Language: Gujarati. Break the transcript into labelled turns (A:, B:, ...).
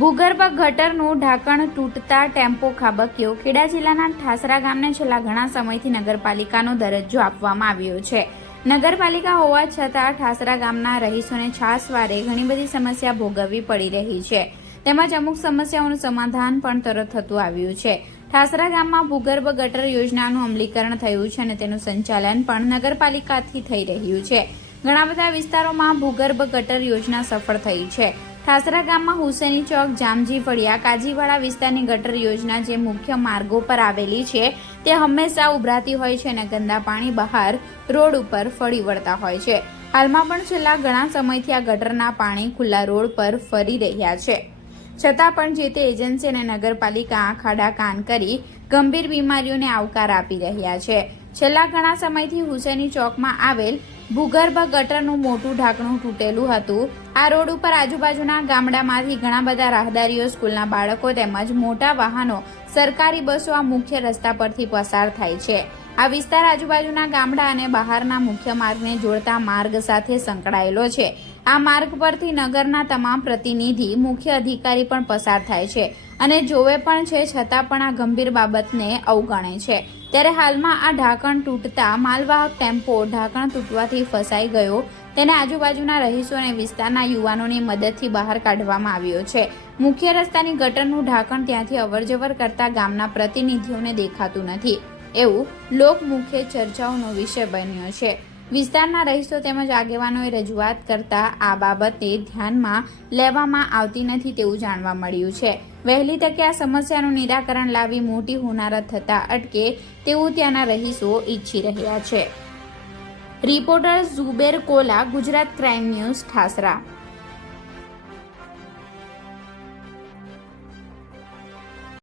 A: ભૂગર્ભ ગટરનું ઢાંકણ તૂટતા ટેમ્પો ખાબક્યો. ખેડા જિલ્લાના ઠાસરા ગામને છેલ્લા ઘણા સમયથી નગરપાલિકાનો દરજ્જો આપવામાં આવ્યો છે. નગરપાલિકા હોવા છતાં ઠાસરા ગામના રહીશોને છાસવારે ઘણી બધી સમસ્યા ભોગવવી પડી રહી છે. તેમજ અમુક સમસ્યાઓનું સમાધાન પણ તરત થતું આવ્યું છે. ઠાસરા ગામમાં ભૂગર્ભ ગટર યોજનાનું અમલીકરણ થયું છે અને તેનું સંચાલન પણ નગરપાલિકાથી થઈ રહ્યું છે. ઘણા બધા વિસ્તારોમાં ભૂગર્ભ ગટર યોજના સફળ થઈ છે. ઠાસરા ગામમાં હુસેની ચોક, જામજી ફળિયા કાજીવાડા વિસ્તારની ગટર યોજના જે મુખ્ય માર્ગો પર આવેલી છે, તે હંમેશા ઉભરાતી હોય છે અને ગંદા પાણી બહાર રોડ ઉપર ફરી વળતા હોય છે. હાલમાં પણ છેલ્લા ઘણા સમયથી આ ગટરના પાણી ખુલ્લા રોડ પર ફરી રહ્યા છે. છતાં પણ જે તે એજન્સી અને નગરપાલિકા આ ખાડા કાન કરી ગંભીર બીમારીઓને આવકાર આપી રહ્યા છે. છેલ્લા ઘણા સમયથી હુસેની ચોકમાં આવેલ ભૂગર્ભ ગટરનું મોટું ઢાંકણું તૂટેલું હતું. આ રોડ ઉપર આજુબાજુના ગામડામાંથી ઘણા બધા રાહદારીઓ, સ્કૂલના બાળકો તેમજ મોટા વાહનો સરકારી બસો આ મુખ્ય રસ્તા પરથી પસાર થાય છે. આ વિસ્તાર આજુબાજુના ગામડા અને બહારના મુખ્ય માર્ગને જોડતા માર્ગ સાથે સંકળાયેલો છે. આ માર્ગ પરથી નગરના તમામ પ્રતિનિધિ, મુખ્ય અધિકારી પણ પસાર થાય છે અને જોવે પણ છે, છતાં પણ આ ગંભીર બાબતને અવગણે છે. ત્યારે હાલમાં આ ઢાંકણ તૂટતા માલવાહક ટેમ્પો ઢાંકણ તૂટવાથી ફસાઈ ગયો. તેને આજુબાજુના રહીશો અને વિસ્તારના યુવાનોની મદદથી બહાર કાઢવામાં આવ્યો છે. મુખ્ય રસ્તાની ગટરનું ઢાંકણ ત્યાંથી અવરજવર કરતા ગામના પ્રતિનિધિઓને દેખાતું નથી. એવું લોકમુખે ચર્ચાઓનો વિષય બન્યો છે. વિસ્તારના રહીશો તેમજ આગેવાનોએ રજૂઆત કરતા આ બાબતે ધ્યાનમાં લેવામાં આવતી નથી તેવું જાણવા મળ્યું છે. વહેલી તકે આ સમસ્યાનું નિરાકરણ લાવી મોટી હોનારત થતા અટકે તેવું ત્યાંના રહીશો ઈચ્છી રહ્યા છે. Reporter Zubair Kola, Gujarat crime news Thasra